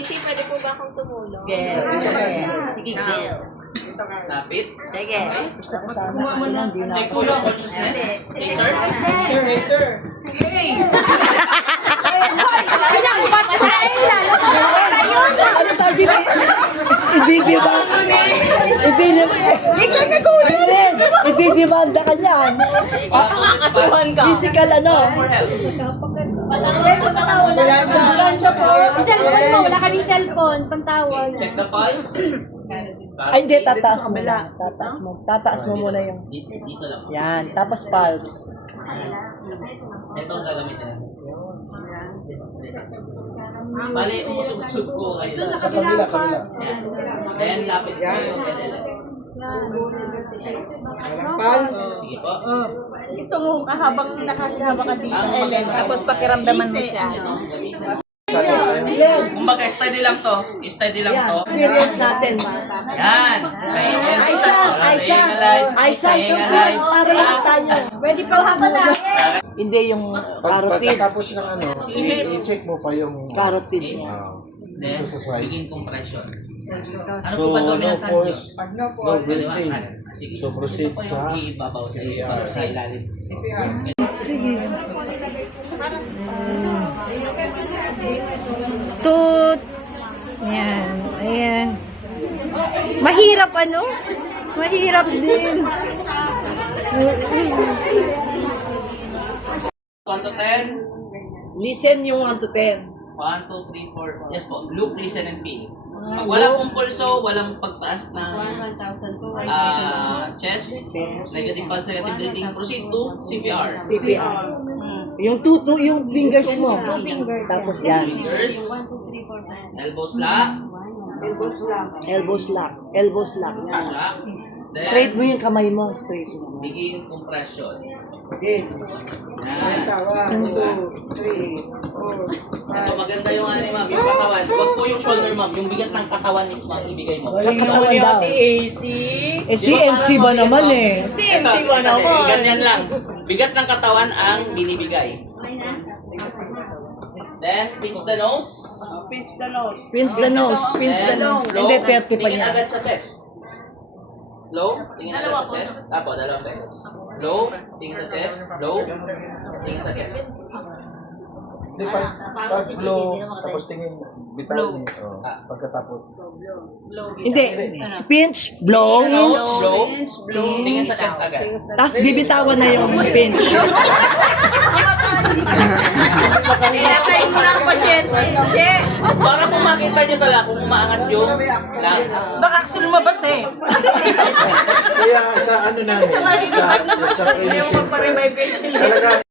Casey, pwede po ba akong tumulong? Sige, Bill. Lapit. Sige. Check po yung consciousness. Hey, sir. Ano tabi na? Ididimanda ka niyan. Kakasuhan ka. Physical ano? For help. Wala siya po. Cellphone mo, wala kaming cellphone, pantawag. Check the pulse. Ay, hindi, tataas mo. Tataas mo muna yung... Dito lang. Yan, tapos pulse. Ito ang gagamitin. Bali, umusog-sog po kayo. Sa kabila. Then, lapit po yung LLM. Pulse. Sige po. Ito mo, habang nakahaba ka dito. Ang maganda. Tapos pakiramdaman mo siya. Kumbaga, steady lang to. Steady lang to. Experience natin. Yan. Aisa, para lang tayo. Pwede pa haba na. Hindi yung carotid. Pagkatapos ng ano, i-check mo pa yung Carotid. Then, Ito sa side. begin compression. Ano So, po ba ito no minatan pulse, nyo? no breathing. Sige. So, proceed sa Iibabaw sa ilalim. Tut. Yan. Ayan. Mahirap ano? Mahirap din. 1 to 10. Listen yung 1 to 10. 1, 2, 3, 4. Yes po. Look, listen, and feel. Pag wala pong pulso, walang pagtaas ng 1,000 to chest, negative pulse, negative breathing, proceed to CPR. CPR. Yung tutu, yung fingers mo. Tapos yan. Fingers, elbows lock, Elbows lock. Elbows lock. lock. Straight Then, mo yung kamay mo. Straight mo. begin compression. Okay. Yan. 1, 2, 3, 4, Ito maganda yung ano ni ma'am, yung katawan. Huwag po yung shoulder ma'am, yung bigat ng katawan mismo ang ibigay mo. Katawan daw. AC. Eh, CMC ba naman eh? CMC ba naman? Ganyan lang. Bigat ng katawan ang binibigay. Then, pinch the nose. Pinch the nose. Pinch the Then, nose. blow. Hindi, 30 pa Tingin niya. agad sa chest. Blow. Tingin agad sa chest. Apo, dalawang beses. Blow. Tingin sa chest. Blow. Tingin sa chest. Hindi pag blow, tapos tingin, bitawan niya. Pagkatapos. Hindi. Pinch, blow. Nose. Blow. Tingin sa chest agad. Tapos bibitawan na yung pinch. Inatay mo na ang pasyente. Che. Para kung makita nyo talaga kung umaangat yung lungs. Baka kasi lumabas eh. Kaya sa ano na, sa Yung finishing, pag-revive talaga